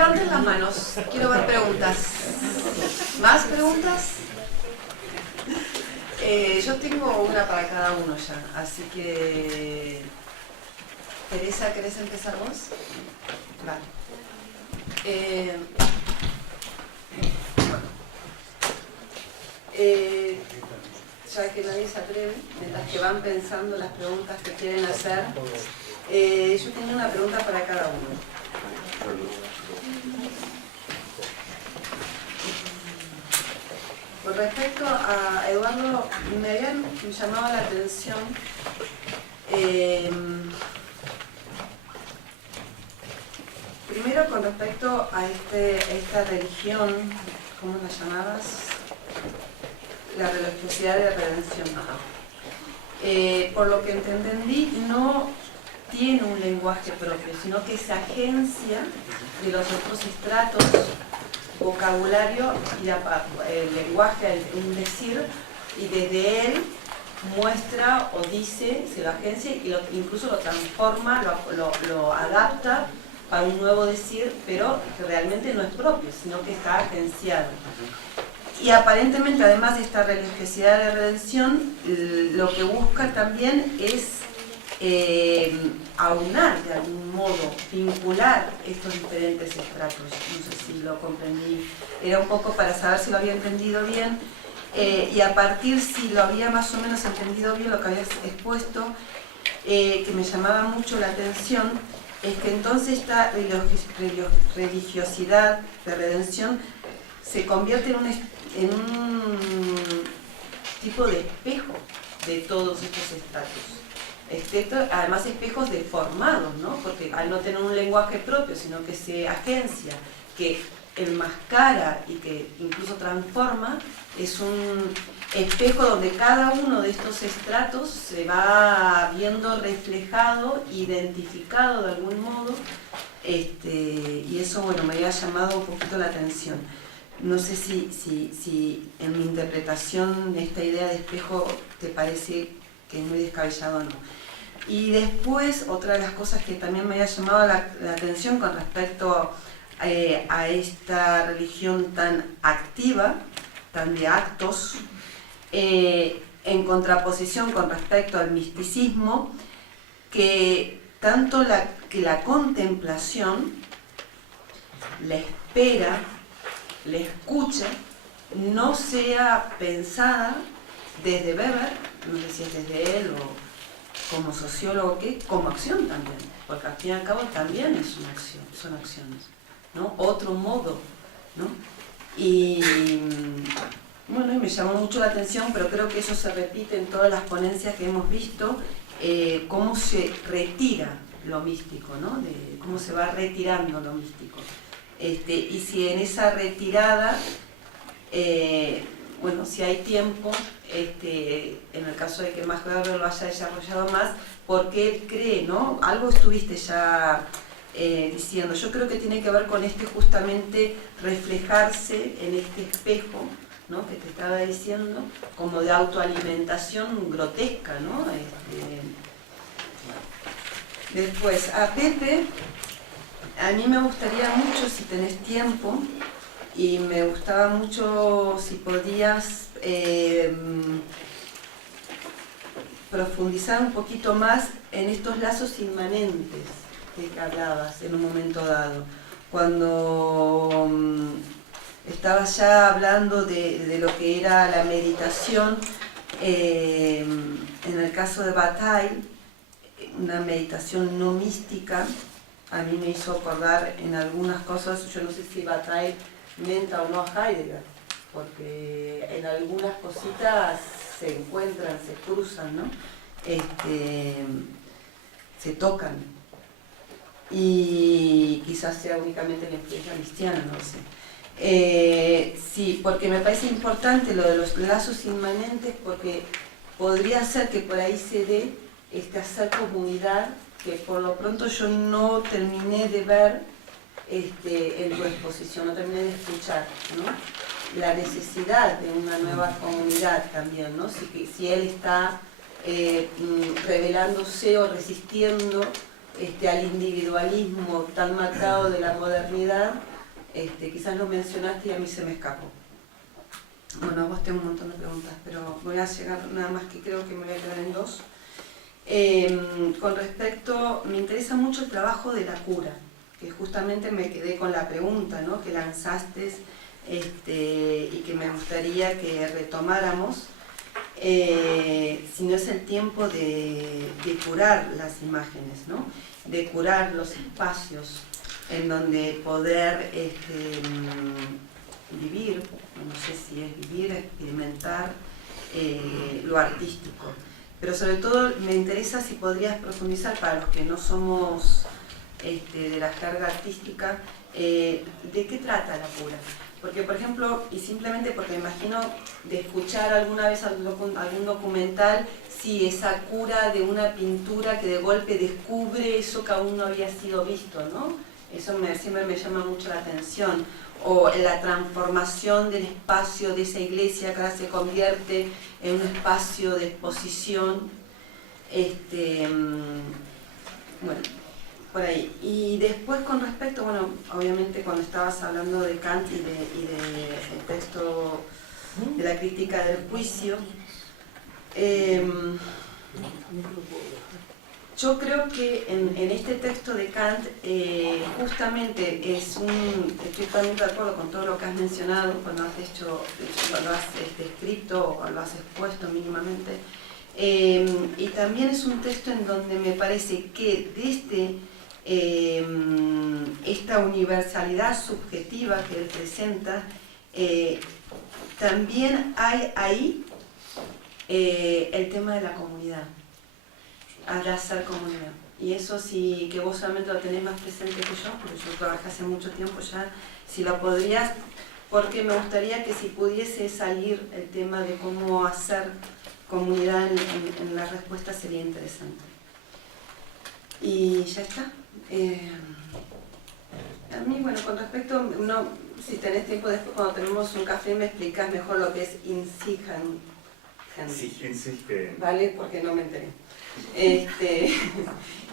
levanten las manos. Quiero ver preguntas. ¿Más preguntas? Yo tengo una para cada uno ya, así que... Teresa, ¿querés empezar vos? Vale. Ya que nadie se atreve, mientras que van pensando las preguntas que quieren hacer, yo tenía una pregunta para cada uno. Con respecto a Eduardo, me habían llamado la atención primero con respecto a esta religión, ¿cómo la llamabas? La religiosidad de redención. Por lo que entendí, no tiene un lenguaje propio, sino que se agencia de los otros estratos, vocabulario y el lenguaje, un decir, y desde él muestra o dice, se lo agencia y incluso lo transforma, lo adapta para un nuevo decir, pero que realmente no es propio, sino que está agenciado. Y aparentemente, además de esta religiosidad de redención, lo que busca también es aunar de algún modo, vincular estos diferentes estratos. No sé si lo comprendí, era un poco para saber si lo había entendido bien, y a partir si lo había más o menos entendido bien lo que habías expuesto, que me llamaba mucho la atención, es que entonces esta religiosidad de redención se convierte en un tipo de espejo de todos estos estratos. Además espejos deformados, ¿no? Porque al no tener un lenguaje propio, sino que se agencia, que enmascara y que incluso transforma, es un espejo donde cada uno de estos estratos se va viendo reflejado, identificado de algún modo, y eso, bueno, me había llamado un poquito la atención. No sé si en mi interpretación de esta idea de espejo te parece que es muy descabellado o no. Y después, otra de las cosas que también me había llamado la atención con respecto a esta religión tan activa, tan de actos, en contraposición con respecto al misticismo, que tanto la contemplación, la espera, la escucha, no sea pensada desde Weber, no sé si es desde él o como sociólogo, como acción también, porque al fin y al cabo también es una acción, son acciones, ¿no? Otro modo, ¿no? Y bueno, me llamó mucho la atención, pero creo que eso se repite en todas las ponencias que hemos visto, cómo se retira lo místico, ¿no? Cómo se va retirando lo místico. Y si en esa retirada, bueno, si hay tiempo, en el caso de que Max Weber lo haya desarrollado más, porque él cree, ¿no? Algo estuviste ya diciendo, yo creo que tiene que ver con justamente reflejarse en este espejo, ¿no? Que te estaba diciendo, como de autoalimentación grotesca, ¿no? Después, a Pepe, a mí me gustaría mucho, si tenés tiempo, y me gustaba mucho si podías profundizar un poquito más en estos lazos inmanentes que hablabas en un momento dado, cuando estabas ya hablando de lo que era la meditación, en el caso de Bataille, una meditación no mística. A mí me hizo acordar en algunas cosas, yo no sé si Bataille menta o no a Heidegger, porque en algunas cositas se encuentran, se cruzan, ¿no? Se tocan. Y quizás sea únicamente la influencia cristiana, no lo sé. Sí, porque me parece importante lo de los lazos inmanentes, porque podría ser que por ahí se dé hacer comunidad, que por lo pronto yo no terminé de ver en tu exposición, no terminé de escuchar, ¿no? La necesidad de una nueva comunidad también, ¿no? Si él está rebelándose o resistiendo al individualismo tan marcado de la modernidad, Quizás lo mencionaste y a mí se me escapó. Bueno, vos tengo un montón de preguntas, pero voy a llegar nada más que creo que me voy a quedar en dos. Con respecto, me interesa mucho el trabajo de la cura, que justamente me quedé con la pregunta, ¿no?, que lanzaste y que me gustaría que retomáramos. Si no es el tiempo de curar las imágenes, ¿no?, de curar los espacios en donde poder vivir, no sé si es vivir, experimentar lo artístico. Pero sobre todo me interesa si podrías profundizar, para los que no somos de la jerga artística, de qué trata la cura. Porque, por ejemplo, y simplemente porque me imagino de escuchar alguna vez algún documental, si esa cura de una pintura que de golpe descubre eso que aún no había sido visto, ¿no? Eso siempre me llama mucho la atención. O la transformación del espacio de esa iglesia que ahora se convierte en un espacio de exposición. Bueno, por ahí. Y después, con respecto, bueno, obviamente cuando estabas hablando de Kant y del texto de la crítica del juicio, yo creo que en este texto de Kant justamente estoy totalmente de acuerdo con todo lo que has mencionado cuando has descrito o lo has expuesto mínimamente, y también es un texto en donde me parece que desde esta universalidad subjetiva que él presenta, también hay ahí el tema de la comunidad, al hacer comunidad. Y eso sí, que vos solamente lo tenés más presente que yo, porque yo trabajé hace mucho tiempo ya, si lo podrías, porque me gustaría que si pudiese salir el tema de cómo hacer comunidad en la respuesta sería interesante. Y ya está. A mí, bueno, con respecto, si tenés tiempo después cuando tenemos un café me explicás mejor lo que es Insigen. ¿Vale? Porque no me enteré.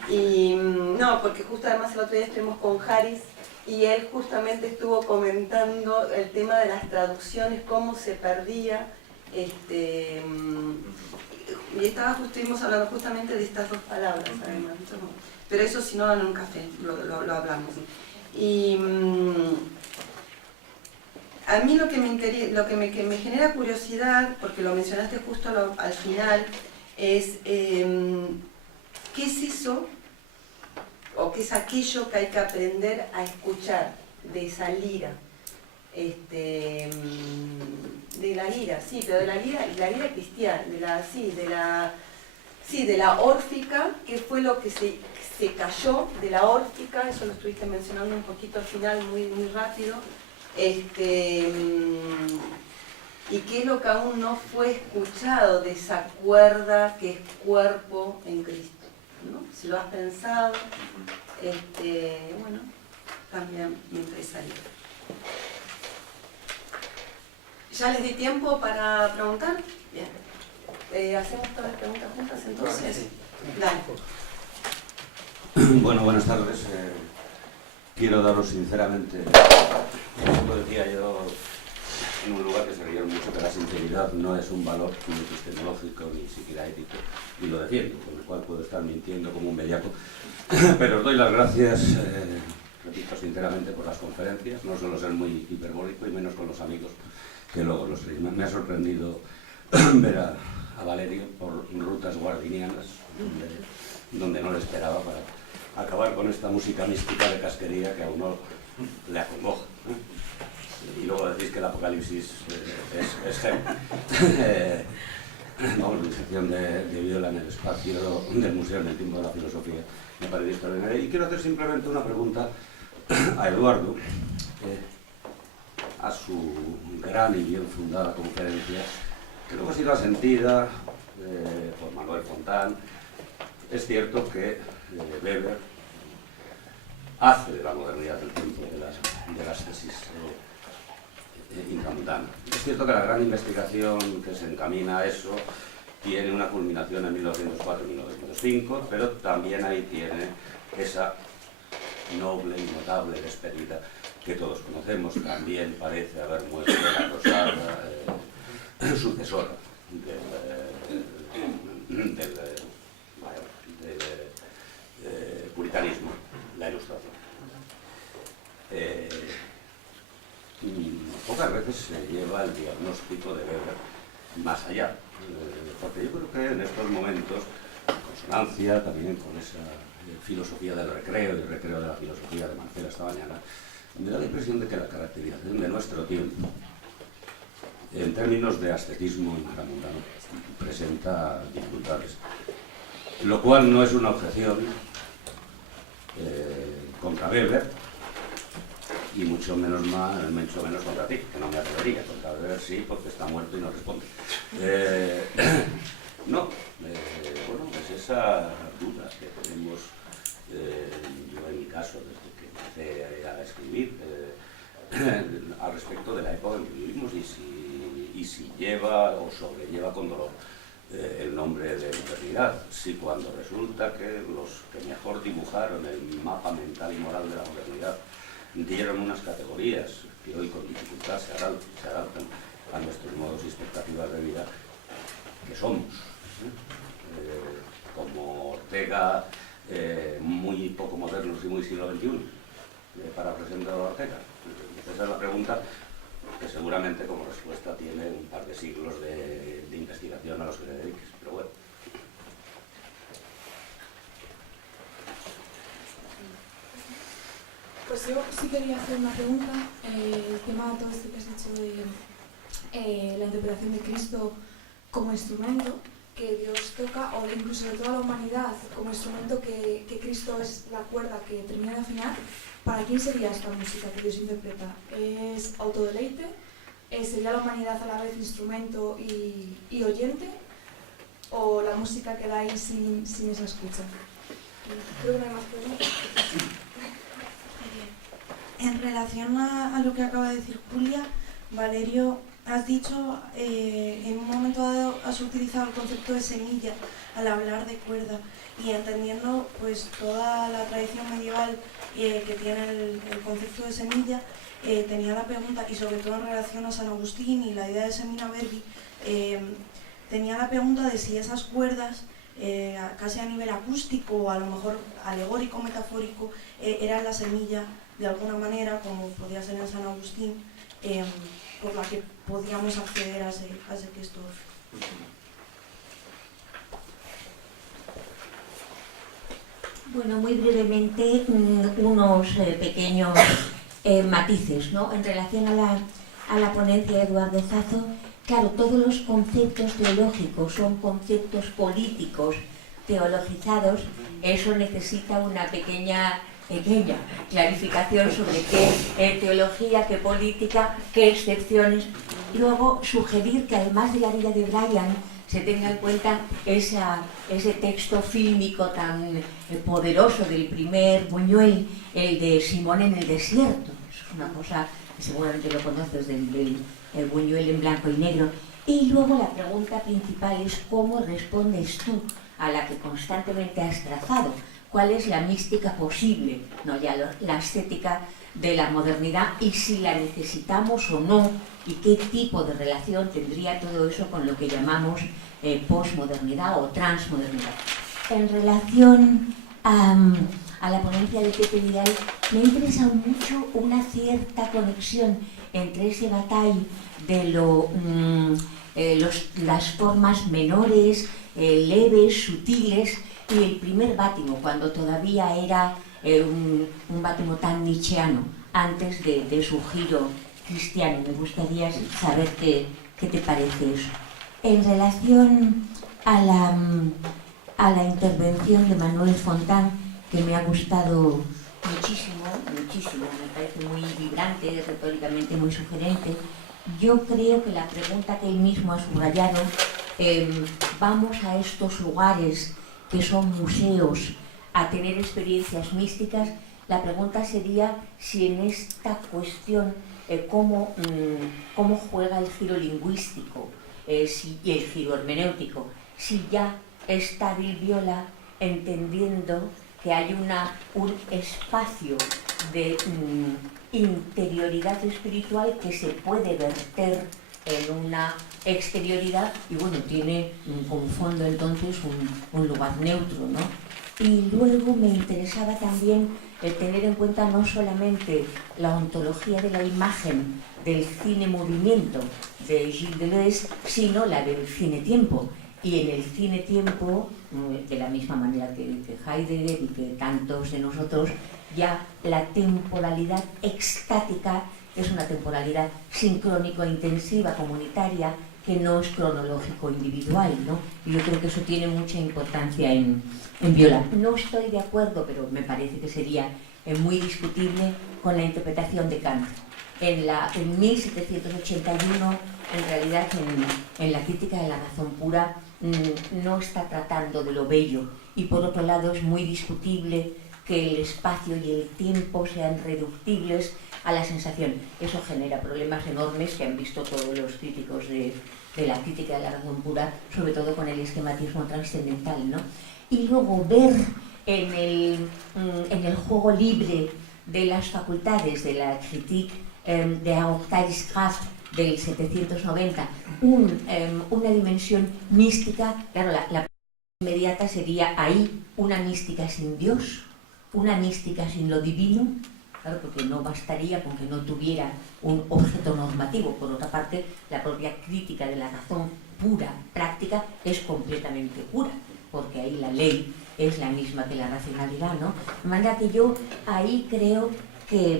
Y no, porque justo además el otro día estuvimos con Haris y él justamente estuvo comentando el tema de las traducciones, cómo se perdía, y estuvimos hablando justamente de estas dos palabras, además. Pero eso si no, en un café lo hablamos. Y a mí lo que me genera curiosidad, porque lo mencionaste justo al final, es qué es eso, o qué es aquello que hay que aprender a escuchar de esa lira, de la lira, sí, pero de la lira cristiana, de la órfica, que fue lo que se cayó de la órfica, eso lo estuviste mencionando un poquito al final, muy, muy rápido, y qué es lo que aún no fue escuchado de esa cuerda que es cuerpo en Cristo, ¿no? Si lo has pensado, bueno, también me interesaría. ¿Ya les di tiempo para preguntar? Bien. ¿Hacemos todas las preguntas juntas entonces? Sí. Dale. Bueno, buenas tardes. Quiero daros sinceramente, como decía yo en un lugar que se reía mucho, que la sinceridad no es un valor ni epistemológico ni siquiera ético, y lo defiendo, con el cual puedo estar mintiendo como un bellaco, pero os doy las gracias, repito sinceramente, por las conferencias, no suelo ser muy hiperbólico y menos con los amigos que luego los leí. Me ha sorprendido ver a Valerio por rutas guardinianas, donde no le esperaba, para acabar con esta música mística de casquería que a uno le acongoja. Y luego decís que el Apocalipsis es gen. Vamos, mi sección de viola en el espacio del Museo en el Tiempo de la Filosofía me parece extraordinaria. Y quiero hacer simplemente una pregunta a Eduardo, a su gran y bien fundada conferencia, que luego ha sido asentida por Manuel Fontán. Es cierto que Weber hace de la modernidad del tiempo de las tesis intramundanas. Es cierto que la gran investigación que se encamina a eso tiene una culminación en 1904-1905, pero también ahí tiene esa noble y notable despedida que todos conocemos. También parece haber muerto la Rosada, sucesora del puritanismo, la Ilustración. Pocas veces se lleva el diagnóstico de Weber más allá, porque yo creo que en estos momentos, en consonancia también con esa filosofía del recreo y el recreo de la filosofía de Marcela esta mañana, me da la impresión de que la caracterización de nuestro tiempo, en términos de ascetismo inframundano, presenta dificultades, lo cual no es una objeción contra Weber, y mucho menos contra ti, que no me atrevería. Contra Weber sí, porque está muerto y no responde. Bueno, es esa duda que tenemos, yo en mi caso, desde que empecé a escribir, al respecto de la época en que vivimos y si lleva o sobrelleva con dolor el nombre de modernidad. Si cuando resulta que los que mejor dibujaron el mapa mental y moral de la modernidad dieron unas categorías que hoy con dificultad se adaptan a nuestros modos y expectativas de vida, que somos, como Ortega, muy poco modernos y muy siglo XXI, para presentar a Ortega. Esa es la pregunta que seguramente como respuesta tiene un par de siglos de investigación a los que le dediques, pero bueno. Pues yo sí quería hacer una pregunta. El tema de todo esto que has dicho de la interpretación de Cristo como instrumento que Dios toca, o incluso de toda la humanidad como instrumento que Cristo es la cuerda que termina de afinar. ¿Para quién sería esta música que Dios interpreta? ¿Es autodeleite? ¿Sería la humanidad a la vez instrumento y oyente? ¿O la música queda ahí sin esa escucha? Creo que no hay más preguntas. En relación a lo que acaba de decir Julia, Valerio, has dicho, en un momento dado has utilizado el concepto de semilla al hablar de cuerda, y entendiendo pues toda la tradición medieval que tiene el concepto de semilla, tenía la pregunta, y sobre todo en relación a San Agustín y la idea de semina verbi, tenía la pregunta de si esas cuerdas, casi a nivel acústico o a lo mejor alegórico, metafórico, eran la semilla de alguna manera, como podía ser en San Agustín, por la que podíamos acceder a ese Cristo. Bueno, muy brevemente, unos pequeños matices, ¿no? En relación a la ponencia de Eduardo Zazo, claro, todos los conceptos teológicos son conceptos políticos teologizados. Eso necesita una pequeña clarificación sobre qué es teología, qué política, qué excepciones. Y luego sugerir que además de la vida de Brian se tenga en cuenta ese texto fílmico tan poderoso del primer Buñuel, el de Simón en el desierto. Eso es una cosa que seguramente lo conoces, del Buñuel en blanco y negro. Y luego la pregunta principal es cómo respondes tú a la que constantemente has trazado. ¿Cuál es la mística posible, no ya la estética de la modernidad, y si la necesitamos o no, y qué tipo de relación tendría todo eso con lo que llamamos posmodernidad o transmodernidad? En relación a la ponencia de Pepe Vidal, me interesa mucho una cierta conexión entre ese batall de las formas menores, leves, sutiles, y el primer bátimo, cuando todavía era un bátimo tan nietzscheano, antes de su giro cristiano. Me gustaría saber qué te parece eso. En relación a la intervención de Manuel Fontán, que me ha gustado muchísimo, me parece muy vibrante, retóricamente muy sugerente, yo creo que la pregunta que él mismo ha subrayado, vamos a estos lugares que son museos a tener experiencias místicas, la pregunta sería si en esta cuestión cómo juega el giro lingüístico y el giro hermenéutico, si ya está Viola entendiendo que hay un espacio interioridad espiritual que se puede verter en una exterioridad y bueno, tiene como fondo entonces un lugar neutro, ¿no? Y luego me interesaba también tener en cuenta no solamente la ontología de la imagen del cine-movimiento de Gilles Deleuze, sino la del cine-tiempo. Y en el cine-tiempo, de la misma manera que Heidegger y que tantos de nosotros, ya la temporalidad extática es una temporalidad sincrónico-intensiva, comunitaria, que no es cronológico individual, ¿no? Y yo creo que eso tiene mucha importancia en Viola. No estoy de acuerdo, pero me parece que sería muy discutible con la interpretación de Kant. En 1781, en realidad, en la crítica de la razón pura, no está tratando de lo bello. Y por otro lado, es muy discutible que el espacio y el tiempo sean reductibles a la sensación. Eso genera problemas enormes que han visto todos los críticos de la crítica de la razón pura, sobre todo con el esquematismo trascendental, ¿no? Y luego ver en el juego libre de las facultades de la Critique de Octaviskraft del 790 una dimensión mística. Claro, la inmediata sería ahí una mística sin Dios, una mística sin lo divino. Claro, porque no bastaría con que no tuviera un objeto normativo. Por otra parte, la propia crítica de la razón pura, práctica, es completamente pura, porque ahí la ley es la misma que la racionalidad, ¿no? De manera que yo ahí creo que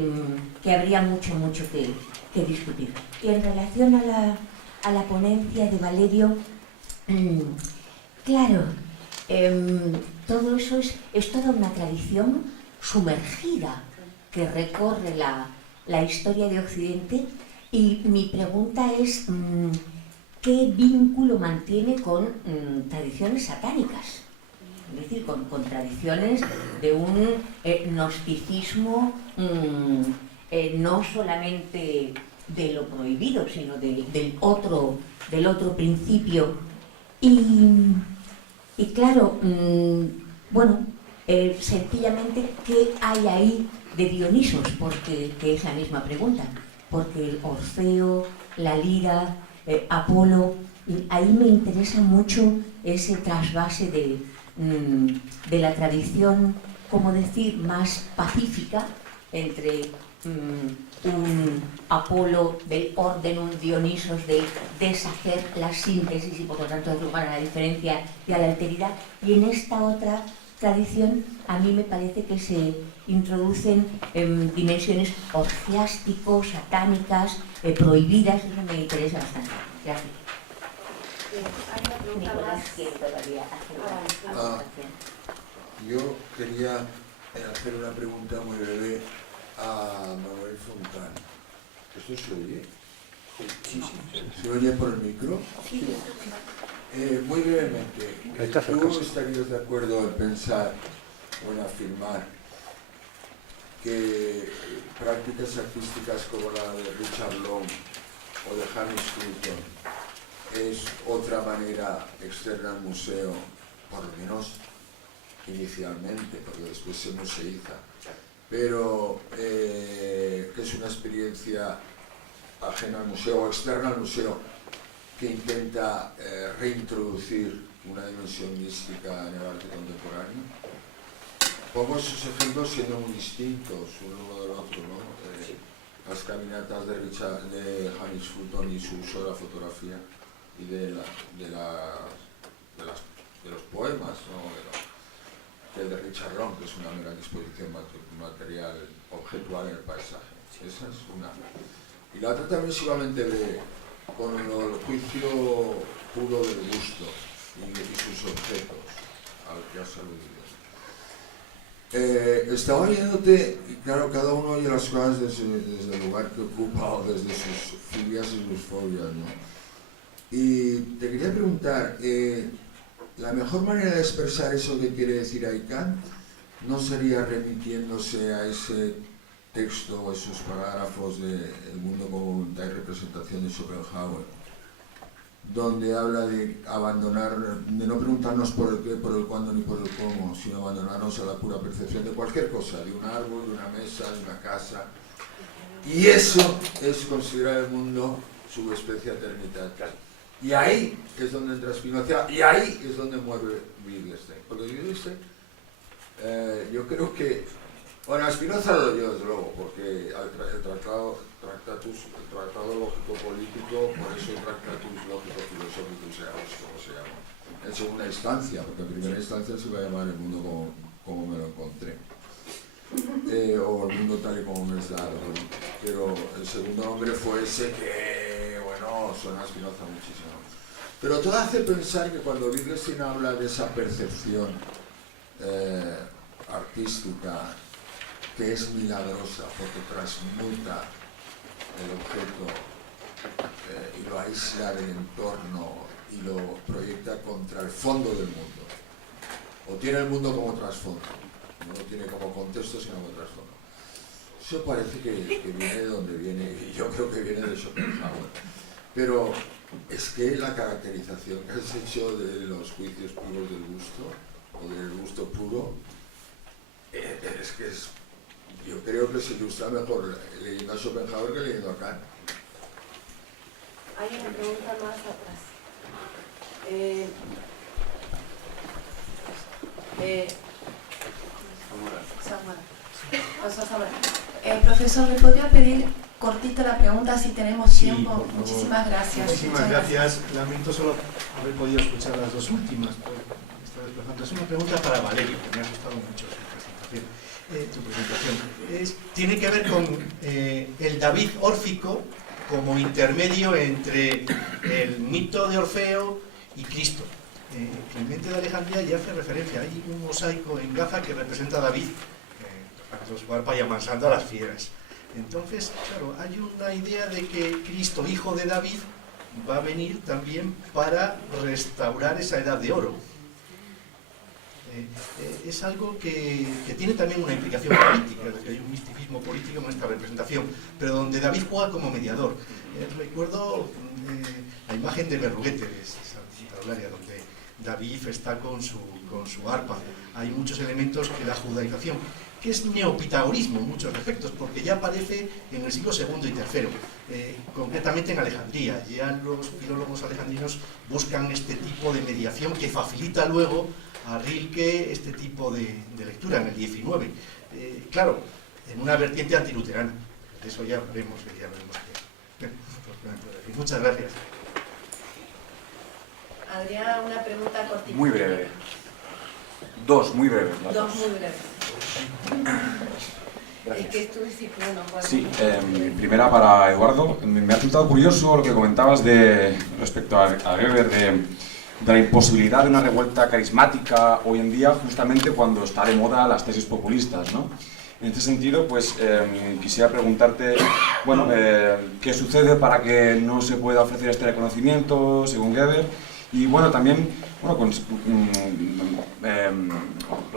habría mucho que discutir. Y en relación a la ponencia de Valerio, claro, todo eso es toda una tradición sumergida que recorre la historia de Occidente, y mi pregunta es ¿qué vínculo mantiene con tradiciones satánicas? Es decir, con tradiciones de un gnosticismo no solamente de lo prohibido, sino del otro principio. Y claro, bueno, sencillamente, ¿qué hay ahí de Dionisos? Porque que es la misma pregunta. Porque Orfeo, la lira, Apolo, ahí me interesa mucho ese trasvase de la tradición, como decir, más pacífica entre un Apolo del orden, un Dionisos del deshacer la síntesis y por lo tanto de lugar a la diferencia y a la alteridad, y en esta otra tradición a mí me parece que se introducen dimensiones orgiásticos, satánicas, prohibidas. Eso me interesa bastante. Gracias. Hay una pregunta Nicolás más. quiere todavía hacer una aportación. Yo quería hacer una pregunta muy breve a Manuel Fontán. ¿Esto se oye? Sí, sí. ¿Se oye por el micro? Sí. Muy brevemente, ¿tú estarías de acuerdo en pensar o en afirmar que prácticas artísticas como la de Richard Long o de Hannes Fulton es otra manera externa al museo, por lo menos inicialmente, porque después se museiza, pero que es una experiencia ajena al museo o externa al museo, que intenta reintroducir una dimensión mística en el arte contemporáneo? Pongo esos ejemplos siendo muy distintos uno del otro, ¿no? Las caminatas de Hannes Fulton y su uso de la fotografía y de los poemas, ¿no? El de Richard Long, que es una mera disposición material, objetual en el paisaje. Esa es una. Y la otra también es igualmente breve, con el juicio puro del gusto y sus objetos, al que has aludido. Estaba viéndote, y claro, cada uno oye las cosas desde el lugar que ocupa o desde sus filias y sus fobias, ¿no? Y te quería preguntar, ¿la mejor manera de expresar eso que quiere decir ahí Kant no sería remitiéndose a ese texto o esos parágrafos de El mundo como voluntad y representación de Schopenhauer, donde habla de abandonar, de no preguntarnos por el qué, por el cuándo ni por el cómo, sino abandonarnos a la pura percepción de cualquier cosa, de un árbol, de una mesa, de una casa, Y eso es considerar el mundo subespecie eternitatis. Y ahí es donde entra Spinoza, y ahí es donde muere Wittgenstein. Porque Wittgenstein, yo creo que, bueno, a Spinoza lo dio desde luego, porque el tratado lógico-político, por eso el tractatus lógico-filosófico se llama, como se llama, en segunda instancia, porque en primera instancia se va a llamar el mundo como me lo encontré. O el mundo tal y como me es dado, ¿no? Pero el segundo nombre fue ese que, bueno, suena a Spinoza muchísimo. Pero todo hace pensar que cuando Wittgenstein habla de esa percepción artística que es milagrosa porque transmuta el objeto y lo aísla del entorno y lo proyecta contra el fondo del mundo, o tiene el mundo como trasfondo, no lo tiene como contexto sino como trasfondo. Eso parece que viene de donde viene, y yo creo que viene de Schopenhauer. Pero es que la caracterización que has hecho de los juicios puros del gusto, o del gusto puro, es que es, yo creo que se ilustra mejor leyendo a Schopenhauer que leyendo a Kant. Hay una pregunta más atrás. Profesor, ¿le podría pedir cortita la pregunta si tenemos tiempo? Muchísimas gracias. Muchísimas gracias. Lamento solo haber podido escuchar las dos últimas. Es una pregunta para Valerio, que me ha gustado mucho su presentación. Tiene que ver con el David órfico como intermedio entre el mito de Orfeo y Cristo. Clemente de Alejandría ya hace referencia, hay un mosaico en Gaza que representa a David tocando su arpa y amansando a las fieras. Entonces, claro, hay una idea de que Cristo, hijo de David, va a venir también para restaurar esa edad de oro. Es algo que tiene también una implicación política, que hay un misticismo político en esta representación, pero donde David juega como mediador. Recuerdo la imagen de Berruguete, de Santa Eulalia, donde David está con su arpa. Hay muchos elementos que la judaización, que es neopitagorismo en muchos aspectos, porque ya aparece en el siglo II y III, concretamente en Alejandría. Ya los filólogos alejandrinos buscan este tipo de mediación que facilita luego a Rilke este tipo de lectura en el XIX. Claro, en una vertiente antiluterana. De eso ya veremos que muchas gracias. Adrián, una pregunta cortita. Muy breve. Dos muy breves. Dos muy breves. Es que es tu disciplina, Juan. Sí, primera para Eduardo. Me ha resultado curioso lo que comentabas respecto a Geber de la imposibilidad de una revuelta carismática hoy en día, justamente cuando está de moda las tesis populistas, ¿no? En este sentido, pues quisiera preguntarte, bueno, ¿qué sucede para que no se pueda ofrecer este reconocimiento, según Geber? Y bueno, también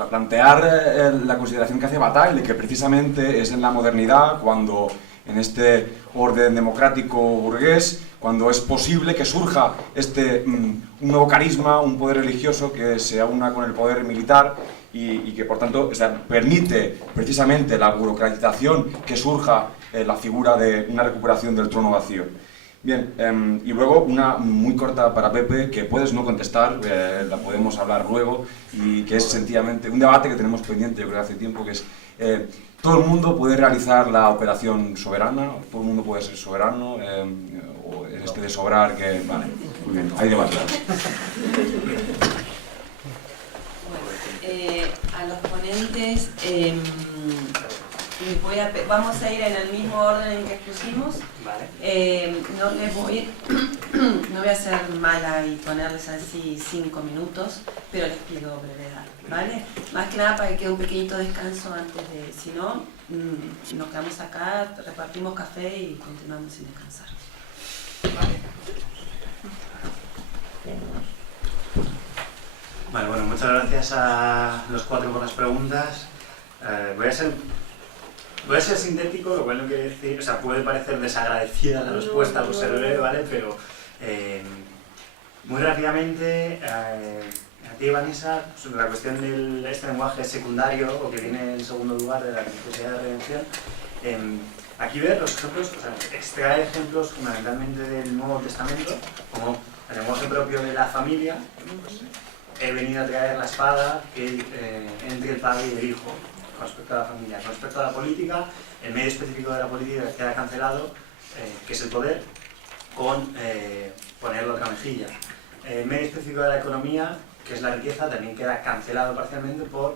plantear la consideración que hace Bataille, de que precisamente es en la modernidad, cuando en este orden democrático burgués, cuando es posible que surja un nuevo carisma, un poder religioso que se aúna con el poder militar y que por tanto permite precisamente la burocratización que surja la figura de una recuperación del trono vacío. Bien, y luego una muy corta para Pepe, que puedes no contestar, la podemos hablar luego, y que es sencillamente un debate que tenemos pendiente, yo creo que hace tiempo, que es ¿todo el mundo puede realizar la operación soberana? ¿Todo el mundo puede ser soberano? ¿O de sobrar que...? Vale, muy bien, hay debate. Bueno, a los ponentes vamos a ir en el mismo orden en que expusimos. Vale. No voy a ser mala y ponerles así 5 minutos, pero les pido brevedad, ¿vale? Más que nada para que quede un pequeñito descanso antes de... Si no, nos quedamos acá, repartimos café y continuamos sin descansar. Vale, bueno, muchas gracias a los cuatro por las preguntas. Voy a ser sintético, lo cual no quiere decir, o sea, puede parecer desagradecida la respuesta por ser breve, ¿vale? Pero muy rápidamente, a ti, Vanessa, sobre la cuestión de este lenguaje secundario, o que viene en segundo lugar de la necesidad de redención, Aquí ver los ejemplos, o sea, extrae ejemplos fundamentalmente del Nuevo Testamento, como el lenguaje propio de la familia. Pues, he venido a traer la espada que entre el padre y el hijo, con respecto a la familia. Con respecto a la política, el medio específico de la política que queda cancelado, que es el poder, con poner la otra mejilla. El medio específico de la economía, que es la riqueza, también queda cancelado parcialmente por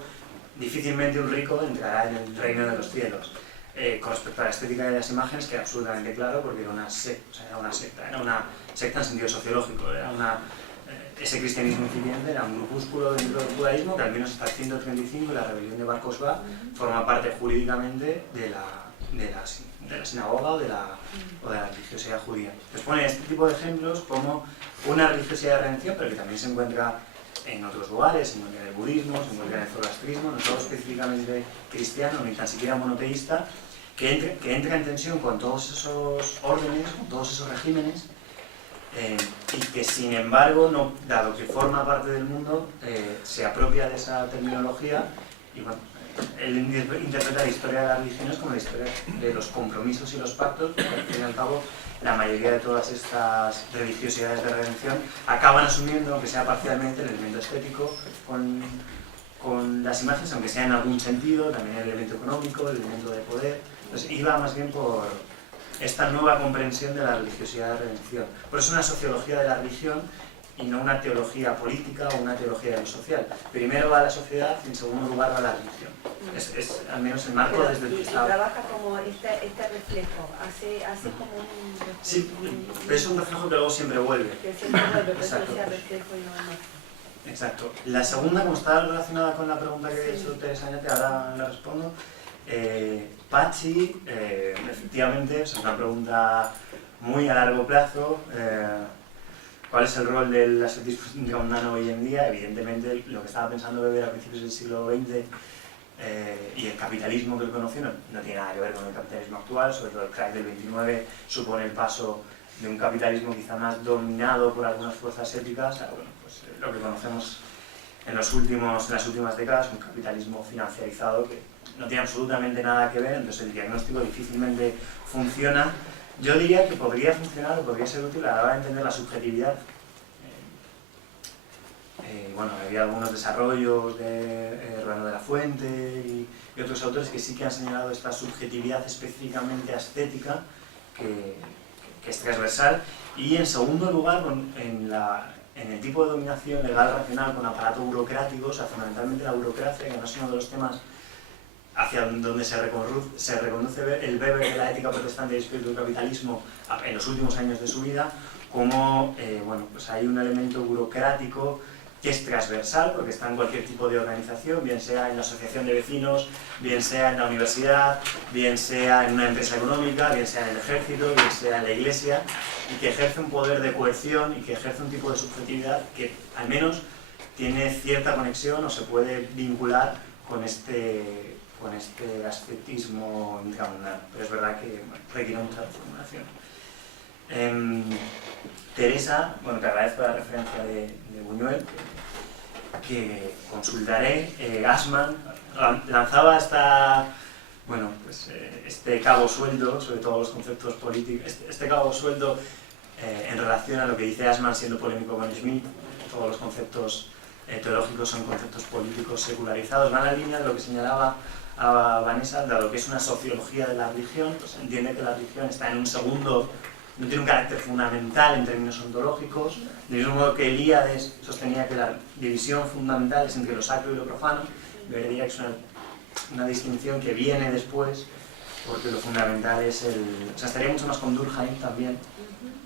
difícilmente un rico entrará en el reino de los cielos. Con respecto a la estética de las imágenes queda absolutamente claro porque era una secta, era una secta en sentido sociológico, era ese cristianismo incipiente era un grupúsculo dentro del judaísmo que al menos hasta el 135, la rebelión de Bar Kokhba, forma parte jurídicamente de la sinagoga o de la religiosidad judía. Entonces pone este tipo de ejemplos como una religiosidad de redención, pero que también se encuentra en otros lugares, se encuentra en el budismo, se encuentra en el zoroastrismo, no solo específicamente cristiano, ni tan siquiera monoteísta, que entra en tensión con todos esos órdenes, con todos esos regímenes, y que sin embargo, dado que forma parte del mundo, se apropia de esa terminología y bueno, él interpreta la historia de las religiones como la historia de los compromisos y los pactos, porque al fin y al cabo la mayoría de todas estas religiosidades de redención acaban asumiendo, aunque sea parcialmente, el elemento estético con las imágenes, aunque sea en algún sentido, también el elemento económico, el elemento de poder. Entonces iba más bien por esta nueva comprensión de la religiosidad de redención. Por eso es una sociología de la religión y no una teología política o una teología de lo social. Primero va a la sociedad y en segundo lugar va a la religión. Es al menos el marco desde el que está. Y trabaja como este reflejo, hace como un reflejo. Sí, pero es un reflejo que luego siempre vuelve. Que siempre vuelve, pero Exacto. sea reflejo y no más. Exacto. La segunda, como está relacionada con la pregunta que ha hecho Teresa Añate, ahora la respondo. Pachi, efectivamente, es una pregunta muy a largo plazo. ¿Cuál es el rol del ascetismo gaundano hoy en día? Evidentemente, lo que estaba pensando Weber a principios del siglo XX y el capitalismo que él conoció no tiene nada que ver con el capitalismo actual, sobre todo el crack del 29 supone el paso de un capitalismo quizá más dominado por algunas fuerzas éticas a lo que conocemos en las últimas décadas, un capitalismo financiarizado que no tiene absolutamente nada que ver, entonces el diagnóstico difícilmente funciona. Yo diría que podría funcionar o podría ser útil a la hora de entender la subjetividad. Bueno, había algunos desarrollos de Urbano de la Fuente y otros autores que sí que han señalado esta subjetividad específicamente estética que es transversal, y en segundo lugar en el tipo de dominación legal racional con aparato burocrático, o sea, fundamentalmente la burocracia, que no es uno de los temas hacia donde se reconoce el Weber de la ética protestante y el espíritu del capitalismo en los últimos años de su vida, como pues hay un elemento burocrático que es transversal, porque está en cualquier tipo de organización, bien sea en la asociación de vecinos, bien sea en la universidad, bien sea en una empresa económica, bien sea en el ejército, bien sea en la iglesia, y que ejerce un poder de coerción y que ejerce un tipo de subjetividad que al menos tiene cierta conexión o se puede vincular con este ascetismo gaundano, pero es verdad que requiere mucha reformulación. Teresa, te agradezco la referencia de Buñuel, que consultaré. Gassman lanzaba este cabo sueldo sobre todos los conceptos políticos, este cabo sueldo en relación a lo que dice Gassman, siendo polémico con Schmitt. Todos los conceptos teológicos son conceptos políticos secularizados, van a la línea de lo que señalaba a Vanessa, dado que es una sociología de la religión, pues entiende que la religión está en un segundo, no tiene un carácter fundamental en términos ontológicos, del mismo modo que Elíades sostenía que la división fundamental es entre lo sacro y lo profano. Yo diría que es una distinción que viene después, porque lo fundamental es o sea, estaría mucho más con Durkheim también,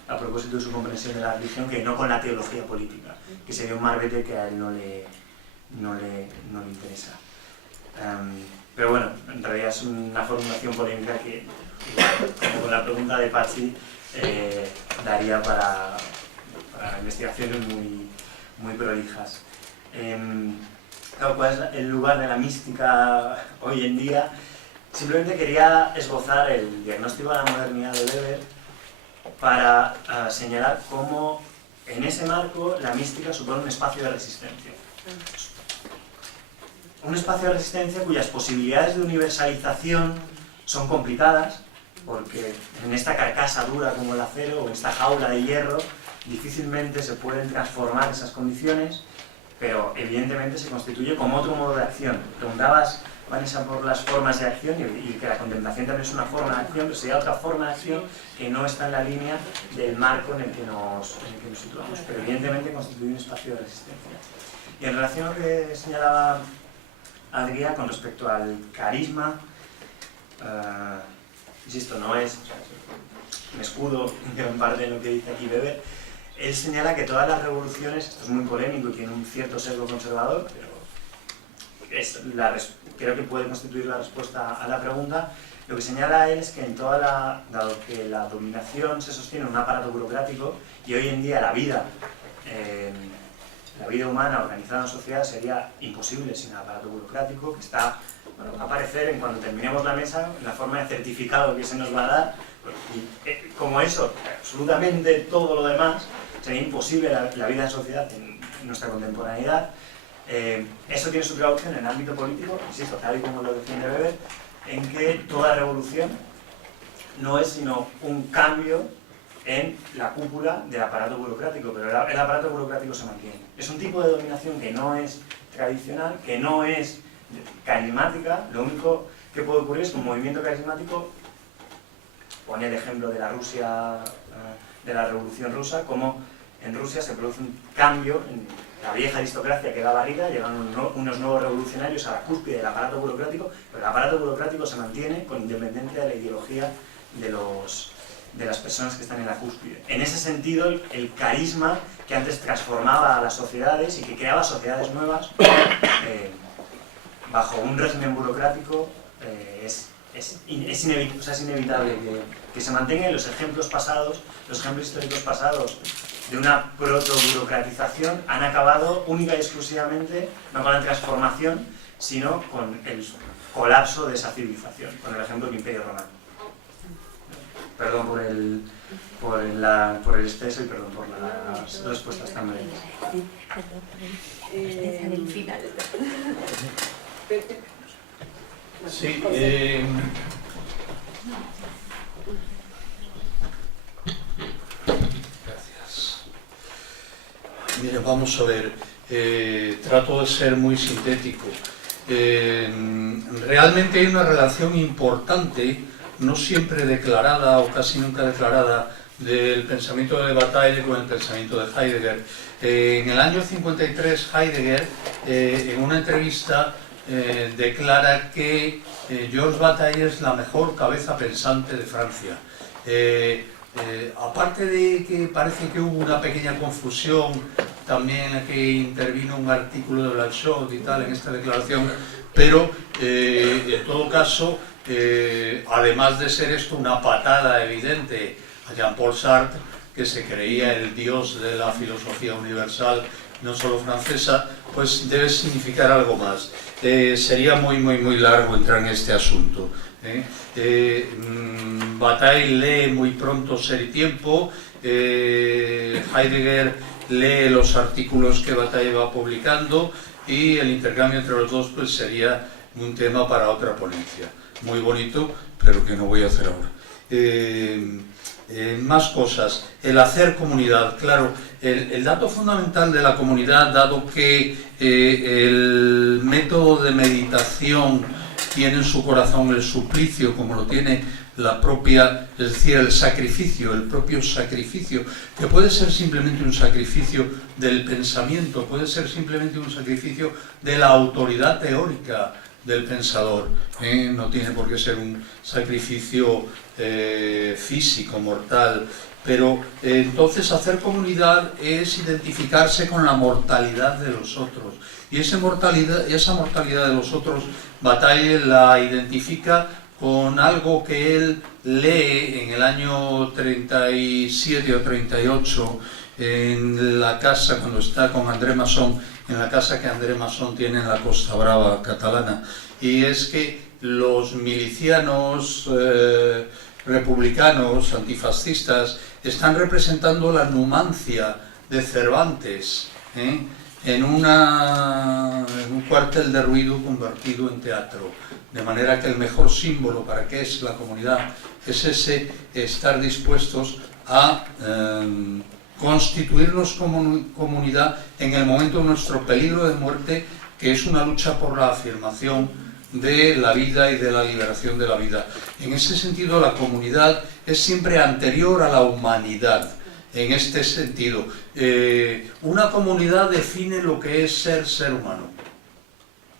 a propósito de su comprensión de la religión, que no con la teología política, que sería un marbete que a él no le interesa. Pero bueno, en realidad es una formulación polémica que, como con la pregunta de Pachi, daría para investigaciones muy prolijas. Claro, ¿cuál es el lugar de la mística hoy en día? Simplemente quería esbozar el diagnóstico de la modernidad de Weber para señalar cómo en ese marco la mística supone un espacio de resistencia. Un espacio de resistencia cuyas posibilidades de universalización son complicadas, porque en esta carcasa dura como el acero o en esta jaula de hierro difícilmente se pueden transformar esas condiciones, pero evidentemente se constituye como otro modo de acción. Preguntabas, Vanessa, por las formas de acción y que la contemplación también es una forma de acción, pero sería otra forma de acción que no está en la línea del marco en el que nos situamos, pero evidentemente constituye un espacio de resistencia. Y en relación a lo que señalaba Adrià con respecto al carisma, insisto, no es, me escudo en gran parte de lo que dice aquí Weber. Él señala que todas las revoluciones, esto es muy polémico y tiene un cierto sesgo conservador, pero creo que puede constituir la respuesta a la pregunta. Lo que señala él es que dado que la dominación se sostiene en un aparato burocrático y hoy en día la vida humana organizada en sociedad sería imposible sin el aparato burocrático, que va a aparecer en cuando terminemos la mesa en la forma de certificado que se nos va a dar, y como eso, absolutamente todo lo demás, sería imposible la vida en sociedad en nuestra contemporaneidad. Eso tiene su traducción en el ámbito político, insisto, tal y como lo defiende Weber, en que toda revolución no es sino un cambio en la cúpula del aparato burocrático, pero el aparato burocrático se mantiene. Es un tipo de dominación que no es tradicional, que no es carismática. Lo único que puede ocurrir es que un movimiento carismático, pone el ejemplo de la Rusia, de la Revolución Rusa, como en Rusia se produce un cambio en la vieja aristocracia que da barriga, llegan unos nuevos revolucionarios a la cúspide del aparato burocrático, pero el aparato burocrático se mantiene con independencia de la ideología de las personas que están en la cúspide. En ese sentido, el carisma que antes transformaba a las sociedades y que creaba sociedades nuevas, bajo un régimen burocrático, es inevitable que se mantengan los ejemplos pasados, los ejemplos históricos pasados de una proto-burocratización han acabado única y exclusivamente, no con la transformación, sino con el colapso de esa civilización, con el ejemplo del Imperio Romano. Perdón por el exceso y perdón por las respuestas tan breves. Sí, gracias. Mire, vamos a ver, trato de ser muy sintético. Realmente hay una relación importante, no siempre declarada o casi nunca declarada, del pensamiento de Bataille con el pensamiento de Heidegger. En el año 53 Heidegger, en una entrevista, declara que Georges Bataille es la mejor cabeza pensante de Francia. Aparte de que parece que hubo una pequeña confusión también en que intervino un artículo de Blanchot y tal en esta declaración, pero en todo caso, además de ser esto una patada evidente a Jean-Paul Sartre, que se creía el dios de la filosofía universal, no solo francesa, pues debe significar algo más. Sería muy largo entrar en este asunto. Bataille lee muy pronto Ser y Tiempo, Heidegger lee los artículos que Bataille va publicando, y el intercambio entre los dos pues sería un tema para otra ponencia. Muy bonito, pero que no voy a hacer ahora. Más cosas. El hacer comunidad. Claro, el dato fundamental de la comunidad, dado que el método de meditación tiene en su corazón el suplicio, como lo tiene la propia, es decir, el sacrificio, el propio sacrificio, que puede ser simplemente un sacrificio del pensamiento, puede ser simplemente un sacrificio de la autoridad teórica del pensador, no tiene por qué ser un sacrificio físico, mortal, pero entonces hacer comunidad es identificarse con la mortalidad de los otros, y esa mortalidad de los otros, Bataille la identifica con algo que él lee en el año 37 o 38 en la casa, cuando está con André Masson, en la casa que André Masson tiene en la Costa Brava catalana, y es que los milicianos republicanos, antifascistas, están representando la Numancia de Cervantes, en un cuartel de ruido convertido en teatro. De manera que el mejor símbolo para qué es la comunidad es ese estar dispuestos a constituirnos como comunidad en el momento de nuestro peligro de muerte, que es una lucha por la afirmación de la vida y de la liberación de la vida. En ese sentido, la comunidad es siempre anterior a la humanidad. En este sentido, una comunidad define lo que es ser humano.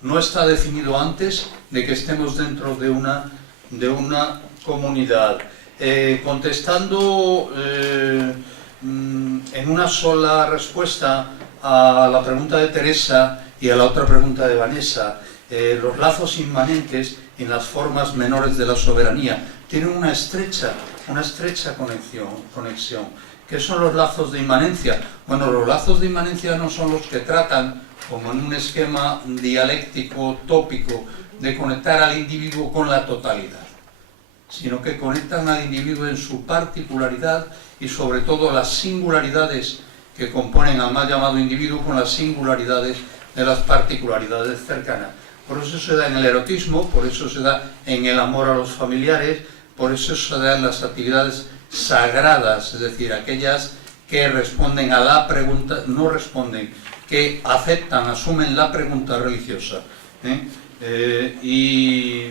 No está definido antes de que estemos dentro de una comunidad. Contestando en una sola respuesta a la pregunta de Teresa y a la otra pregunta de Vanessa, los lazos inmanentes en las formas menores de la soberanía tienen una estrecha conexión. ¿Qué son los lazos de inmanencia? Bueno, los lazos de inmanencia no son los que tratan, como en un esquema dialéctico tópico, de conectar al individuo con la totalidad, sino que conectan al individuo en su particularidad y sobre todo las singularidades que componen al mal llamado individuo con las singularidades de las particularidades cercanas. Por eso se da en el erotismo, por eso se da en el amor a los familiares, por eso se da en las actividades sagradas, es decir, aquellas que responden a la pregunta, no responden, que aceptan, asumen la pregunta religiosa. Y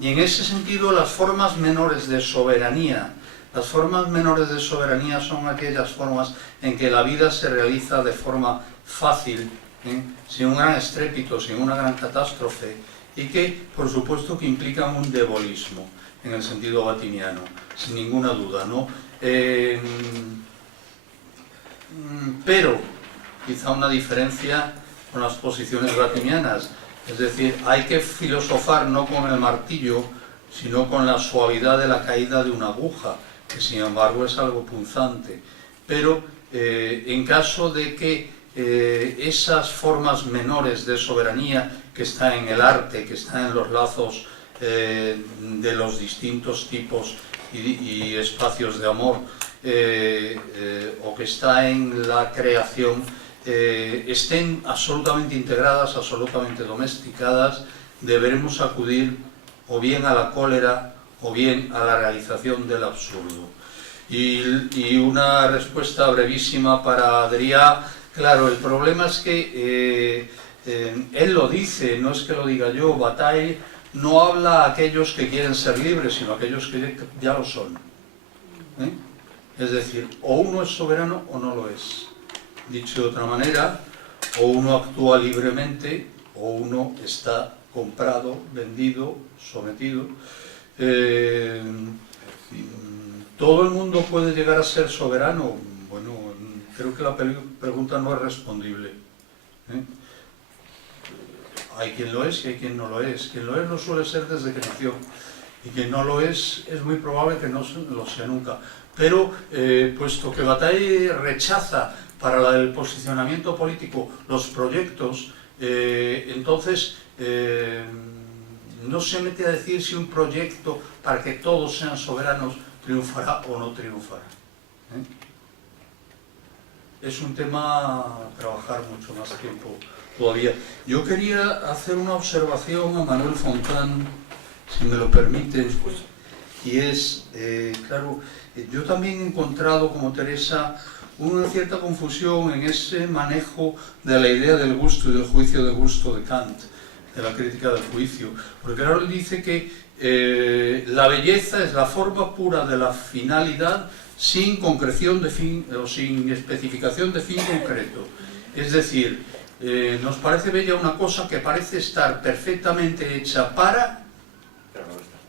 en ese sentido, las formas menores de soberanía, son aquellas formas en que la vida se realiza de forma fácil, sin un gran estrépito, sin una gran catástrofe, y que, por supuesto, que implican un devolismo, en el sentido batiniano, sin ninguna duda, ¿no? Pero, quizá una diferencia con las posiciones batinianas, es decir, hay que filosofar no con el martillo, sino con la suavidad de la caída de una aguja, que sin embargo es algo punzante. Pero en caso de que esas formas menores de soberanía que están en el arte, que están en los lazos de los distintos tipos y espacios de amor, o que está en la creación, estén absolutamente integradas, absolutamente domesticadas, deberemos acudir o bien a la cólera o bien a la realización del absurdo. Y una respuesta brevísima para Adrià. Claro, el problema es que él lo dice, no es que lo diga yo. Bataille no habla a aquellos que quieren ser libres, sino a aquellos que ya lo son. Es decir, o uno es soberano o no lo es. Dicho de otra manera, o uno actúa libremente o uno está comprado, vendido, sometido. ¿Todo el mundo puede llegar a ser soberano? Bueno, creo que la pregunta no es respondible. Hay quien lo es y hay quien no lo es. Quien lo es no suele ser desde que nació, y quien no lo es muy probable que no lo sea nunca. Pero, puesto que Bataille rechaza para el posicionamiento político los proyectos, entonces no se mete a decir si un proyecto para que todos sean soberanos triunfará o no triunfará. Es un tema a trabajar mucho más tiempo todavía. Yo quería hacer una observación a Manuel Fontán, si me lo permite, y es, claro, yo también he encontrado, como Teresa, una cierta confusión en ese manejo de la idea del gusto y del juicio de gusto de Kant, de la crítica del juicio. Porque claro, él dice que la belleza es la forma pura de la finalidad sin concreción de fin, o sin especificación de fin concreto. Es decir, nos parece bella una cosa que parece estar perfectamente hecha para,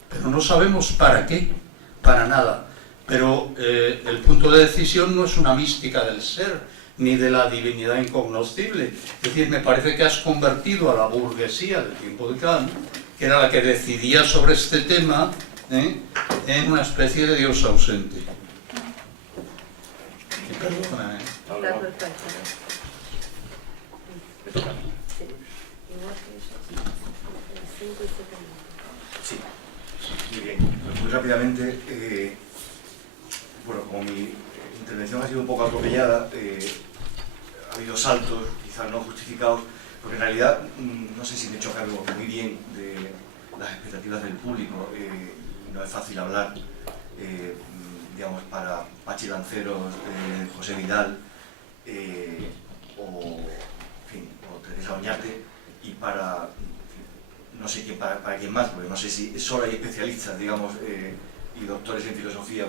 pero no sabemos para qué, para nada. Pero el punto de decisión no es una mística del ser, ni de la divinidad incognoscible. Es decir, me parece que has convertido a la burguesía del tiempo de Kant, que era la que decidía sobre este tema, en una especie de Dios ausente. Perdona, Está perfecto. Sí. Igual que eso, 5 y 7 minutos. Sí, muy bien. Muy rápidamente, bueno, como mi intervención ha sido un poco atropellada, ha habido saltos, quizás no justificados, porque en realidad no sé si me he hecho cargo muy bien de las expectativas del público. No es fácil hablar, digamos, para Pachi Lanceros, José Vidal o Teresa Oñate, y para no sé quién, para quién más, porque no sé si solo hay especialistas, digamos, y doctores en filosofía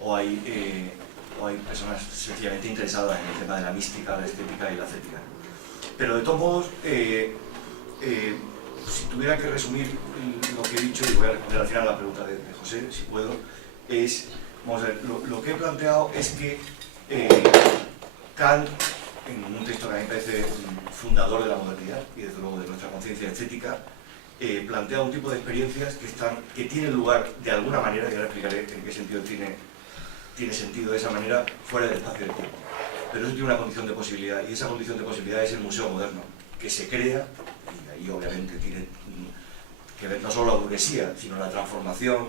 o hay personas sencillamente interesadas en el tema de la mística, la estética y la ascética. Pero de todos modos, si tuviera que resumir lo que he dicho, y voy a responder al final a la pregunta de José, si puedo, vamos a ver, lo que he planteado es que Kant, en un texto que a mí me parece fundador de la modernidad y desde luego de nuestra conciencia estética, plantea un tipo de experiencias que tienen lugar de alguna manera, y ahora explicaré en qué sentido tiene sentido de esa manera, fuera del espacio del tiempo. Pero eso tiene una condición de posibilidad, y esa condición de posibilidad es el museo moderno, que se crea, y ahí obviamente tiene que ver no solo la burguesía, sino la transformación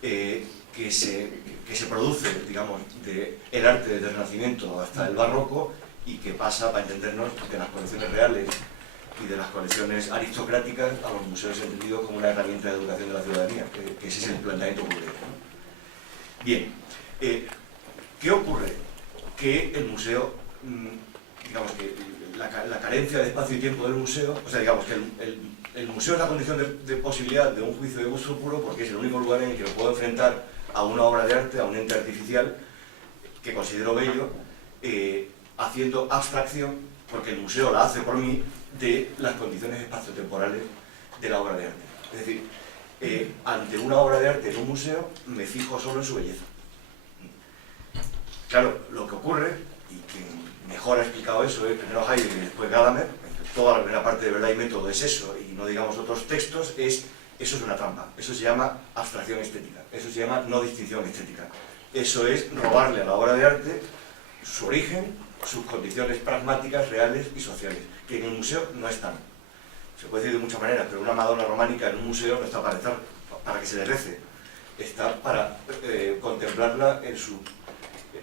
que se produce, digamos, del arte desde el Renacimiento hasta el Barroco, y que pasa, para entendernos, de las colecciones reales y de las colecciones aristocráticas a los museos entendidos como una herramienta de educación de la ciudadanía, que ese es el planteamiento burgués, ¿no? Bien, ¿qué ocurre? Que el museo, digamos que la carencia de espacio y tiempo del museo, o sea, digamos que el museo es la condición de posibilidad de un juicio de gusto puro, porque es el único lugar en el que me puedo enfrentar a una obra de arte, a un ente artificial que considero bello, haciendo abstracción, porque el museo la hace por mí, de las condiciones espaciotemporales de la obra de arte. Es decir, ante una obra de arte en un museo me fijo solo en su belleza. Claro, lo que ocurre, y que mejor ha explicado eso, es primero Heidegger y después Gadamer, toda la primera parte de Verdad y Método es eso, y no digamos otros textos, eso es una trampa, eso se llama abstracción estética, eso se llama no distinción estética. Eso es robarle a la obra de arte su origen, sus condiciones pragmáticas, reales y sociales, que en el museo no están. Se puede decir de muchas maneras, pero una Madonna románica en un museo no está para que se le rece, está para contemplarla en su,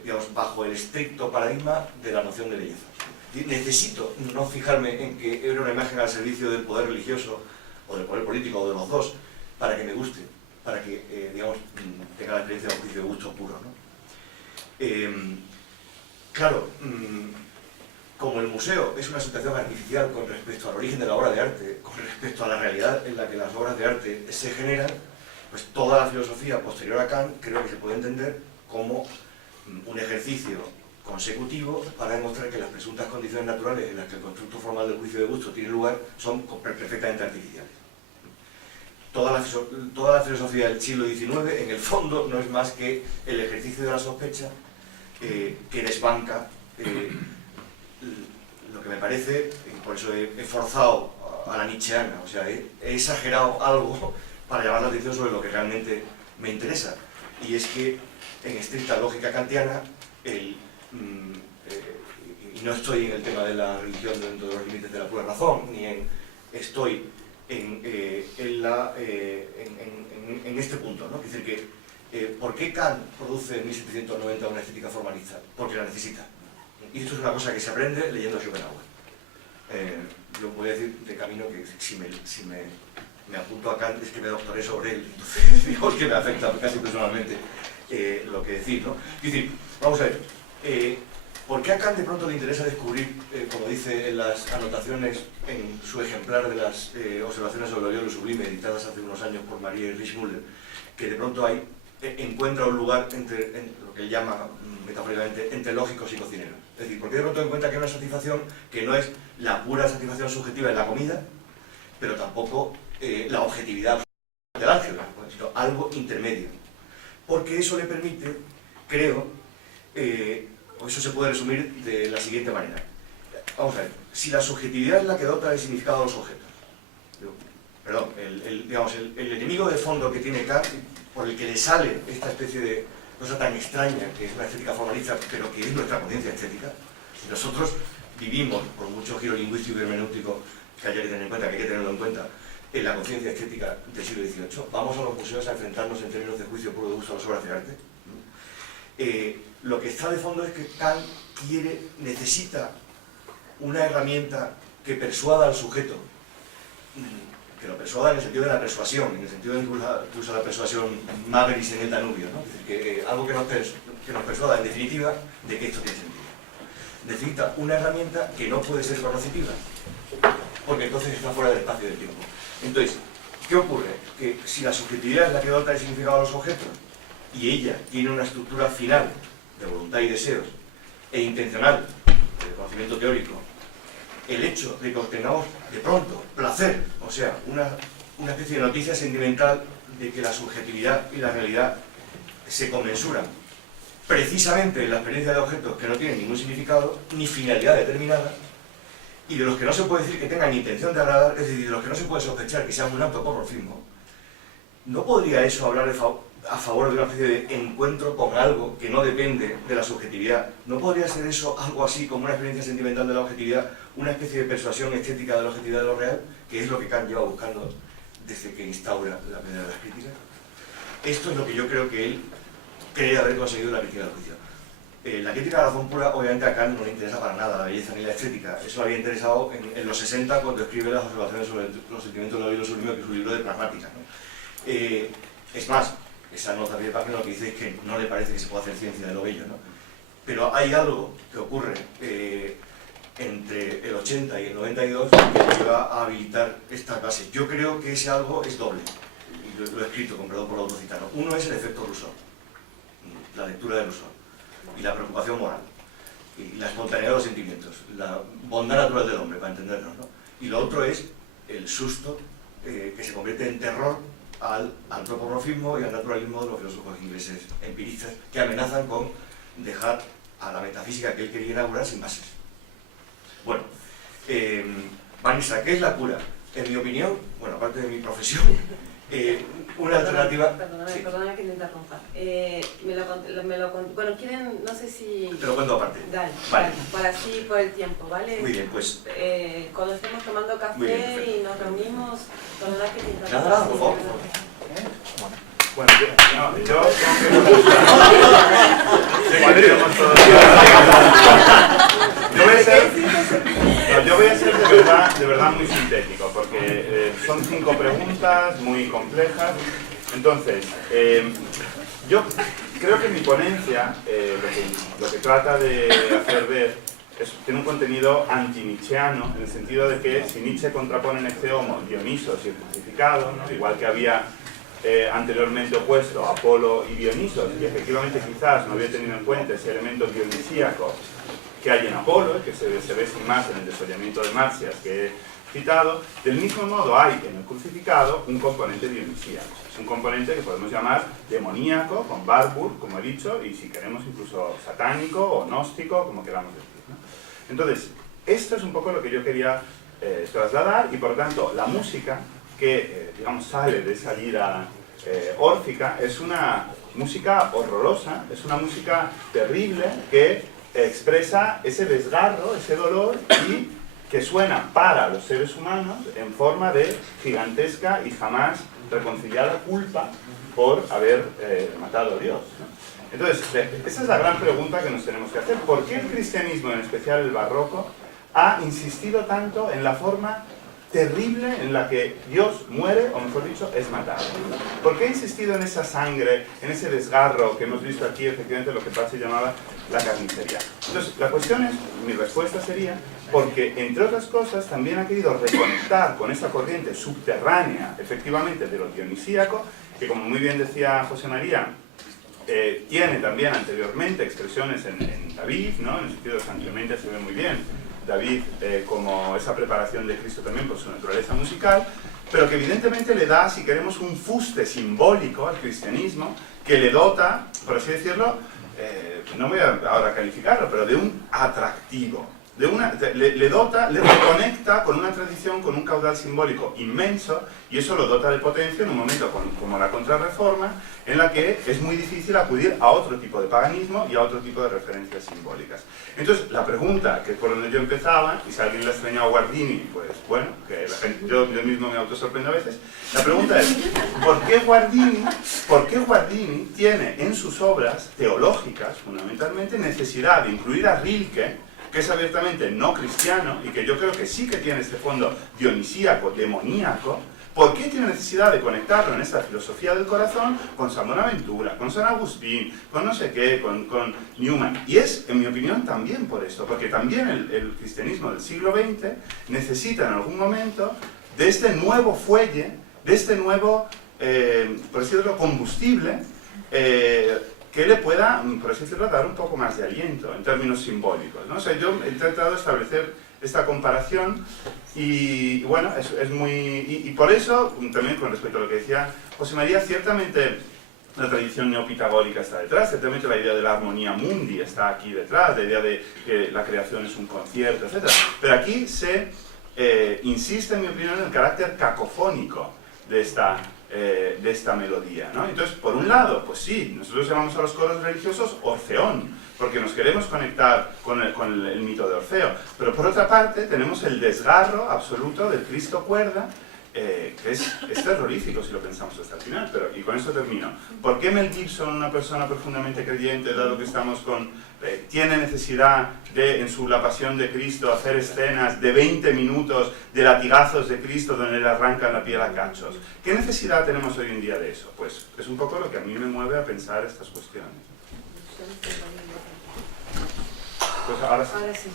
digamos, bajo el estricto paradigma de la noción de belleza. Y necesito no fijarme en que era una imagen al servicio del poder religioso o del poder político o de los dos para que me guste, para que, digamos, tenga la experiencia de un juicio de gusto puro, ¿no? Claro, como el museo es una situación artificial con respecto al origen de la obra de arte, con respecto a la realidad en la que las obras de arte se generan, pues toda la filosofía posterior a Kant creo que se puede entender como un ejercicio consecutivo para demostrar que las presuntas condiciones naturales en las que el constructo formal del juicio de gusto tiene lugar son perfectamente artificiales. Toda la filosofía del siglo XIX, en el fondo, no es más que el ejercicio de la sospecha que desbanca lo que me parece, y por eso he forzado a la nietzscheana, o sea, he exagerado algo para llamar la atención sobre lo que realmente me interesa, y es que en estricta lógica kantiana, y no estoy en el tema de la religión dentro de los límites de la pura razón, estoy en este punto, ¿no? Es decir, que ¿por qué Kant produce en 1790 una estética formalista? Porque la necesita. Y esto es una cosa que se aprende leyendo a Schopenhauer. Yo voy a decir de camino que si me apunto a Kant es que me doctoré sobre él, entonces digo que me afecta casi personalmente lo que decir, ¿no? Es decir, vamos a ver, ¿por qué a Kant de pronto le interesa descubrir, como dice en las anotaciones en su ejemplar de las observaciones sobre lo sublime, editadas hace unos años por María Richmuller, que de pronto encuentra un lugar entre lo que él llama metafóricamente entre lógicos y cocineros? Es decir, ¿por qué de pronto encuentra que hay una satisfacción que no es la pura satisfacción subjetiva en la comida, pero tampoco la objetividad del álgebra, sino algo intermedio? Porque eso le permite, creo, o eso se puede resumir de la siguiente manera. Vamos a ver, si la subjetividad es la que dota el significado a los objetos, perdón, digamos, el enemigo de fondo que tiene Kant, por el que le sale esta especie de cosa tan extraña que es una estética formalista, pero que es nuestra conciencia estética. Nosotros vivimos, por mucho giro lingüístico y hermenéutico que haya que tener en cuenta, que hay que tenerlo en cuenta, en la conciencia estética del siglo XVIII. Vamos a los museos a enfrentarnos en términos de juicio puro de gusto a las obras de arte. Lo que está de fondo es que Kant necesita una herramienta que persuada al sujeto, que lo persuada en el sentido de la persuasión, en el sentido de que usa la persuasión Magris en el Danubio, ¿no? Es decir, que algo que nos persuada en definitiva de que esto tiene sentido. Necesita una herramienta que no puede ser coercitiva, porque entonces está fuera del espacio y del tiempo. Entonces, ¿qué ocurre? Que si la subjetividad es la que dota el significado a los objetos y ella tiene una estructura final de voluntad y deseos e intencional de conocimiento teórico, el hecho de que obtengamos de pronto placer, o sea, una especie de noticia sentimental de que la subjetividad y la realidad se conmensuran precisamente en la experiencia de objetos que no tienen ningún significado ni finalidad determinada, y de los que no se puede decir que tengan intención de agradar, es decir, de los que no se puede sospechar que sean un autoporrofismo, ¿no podría eso hablar a favor de una especie de encuentro con algo que no depende de la subjetividad? ¿No podría ser eso algo así como una experiencia sentimental de la objetividad, una especie de persuasión estética de la objetividad de lo real, que es lo que Kant lleva buscando desde que instaura la primera de las críticas? Esto es lo que yo creo que él cree haber conseguido en la crítica del juicio. La crítica de la razón pura, obviamente a Kant no le interesa para nada la belleza ni la estética. Eso le había interesado en los 60 cuando escribe las observaciones sobre los sentimientos de lo bello y lo sublime, que es un libro de pragmática, ¿no? Es más, esa nota de página lo que dice es que no le parece que se pueda hacer ciencia de lo bello, ¿no? Pero hay algo que ocurre entre el 80 y el 92 que lleva a habilitar esta clase. Yo creo que ese algo es doble, y lo he escrito, con perdón por autocitarlo. Uno es el efecto Rousseau, la lectura de Rousseau, y la preocupación moral, y la espontaneidad de los sentimientos, la bondad natural del hombre, para entendernos, ¿no? Y lo otro es el susto que se convierte en terror al antropomorfismo y al naturalismo de los filósofos ingleses empiristas, que amenazan con dejar a la metafísica que él quería inaugurar sin bases. Bueno, Vanessa, ¿qué es la cura? En mi opinión, bueno, aparte de mi profesión, una alternativa... Perdona que te interrumpa. Bueno, quieren, no sé si... Te lo cuento aparte. Dale, vale. Para así por el tiempo, ¿vale? Muy bien, pues... cuando estemos tomando café bien, y nos reunimos, perdona que te interrumpa. Nada, por favor. Bueno, yo voy a ser de verdad muy sintético, porque son 5 preguntas muy complejas. Entonces, yo creo que mi ponencia lo que trata de hacer ver tiene un contenido anti-nietzscheano, en el sentido de que si Nietzsche contrapone en Ecce Homo Dionisos y el crucificado, ¿no? Igual que había anteriormente opuesto Apolo y Dionisos, y efectivamente quizás no había tenido en cuenta ese elemento dionisíaco que hay en Apolo, que se ve sin más en el desollamiento de Marcias que he citado. Del mismo modo hay en el crucificado un componente dionisíaco, es un componente que podemos llamar demoníaco, con Warburg, como he dicho, y si queremos incluso satánico o gnóstico, como queramos decir, ¿no? Entonces, esto es un poco lo que yo quería trasladar, y por lo tanto la música que digamos sale de esa lira órfica es una música horrorosa, es una música terrible que expresa ese desgarro, ese dolor, y que suena para los seres humanos en forma de gigantesca y jamás reconciliada culpa por haber matado a Dios, ¿no? Entonces, esa es la gran pregunta que nos tenemos que hacer. ¿Por qué el cristianismo, en especial el barroco, ha insistido tanto en la forma terrible en la que Dios muere, o mejor dicho, es matado? ¿Por qué ha insistido en esa sangre, en ese desgarro que hemos visto aquí, efectivamente lo que Paz se llamaba la carnicería? Entonces, la cuestión es, mi respuesta sería, porque entre otras cosas también ha querido reconectar con esa corriente subterránea, efectivamente, de lo dionisíaco, que como muy bien decía José María, tiene también anteriormente expresiones en David, ¿no? En el sentido de San Clemente se ve muy bien David como esa preparación de Cristo también por su naturaleza musical, pero que evidentemente le da, si queremos, un fuste simbólico al cristianismo que le dota, por así decirlo, no voy a ahora calificarlo, pero de un atractivo. Le dota, le reconecta con una tradición, con un caudal simbólico inmenso, y eso lo dota de potencia en un momento como la Contrarreforma, en la que es muy difícil acudir a otro tipo de paganismo y a otro tipo de referencias simbólicas. Entonces, la pregunta, que es por donde yo empezaba, y si a alguien le ha extrañado a Guardini, pues bueno, que la gente, yo mismo me autosorprendo a veces, la pregunta es, ¿por qué Guardini tiene en sus obras teológicas, fundamentalmente, necesidad de incluir a Rilke que es abiertamente no cristiano y que yo creo que sí que tiene este fondo dionisíaco, demoníaco, ¿por qué tiene necesidad de conectarlo en esta filosofía del corazón con San Buenaventura, con San Agustín, con no sé qué, con Newman? Y es, en mi opinión, también por esto, porque también el cristianismo del siglo XX necesita en algún momento de este nuevo fuelle, de este nuevo, por así decirlo, combustible, que le pueda, por así decirlo, dar un poco más de aliento en términos simbólicos, ¿no? O sea, yo he intentado establecer esta comparación y bueno, es muy... Y por eso, también con respecto a lo que decía José María, ciertamente la tradición neopitagórica está detrás, ciertamente la idea de la armonía mundi está aquí detrás, la idea de que la creación es un concierto, etc. Pero aquí se insiste, en mi opinión, en el carácter cacofónico de esta melodía, ¿no? Entonces, por un lado, pues sí, nosotros llamamos a los coros religiosos Orfeón, porque nos queremos conectar con el mito de Orfeo, pero por otra parte tenemos el desgarro absoluto del Cristo cuerda, que es terrorífico si lo pensamos hasta el final, pero, y con esto termino. ¿Por qué Mel Gibson, una persona profundamente creyente, dado que estamos tiene necesidad de, en La Pasión de Cristo, hacer escenas de 20 minutos de latigazos de Cristo donde le arrancan la piel a cachos? ¿Qué necesidad tenemos hoy en día de eso? Pues es un poco lo que a mí me mueve a pensar estas cuestiones. Pues ahora sí.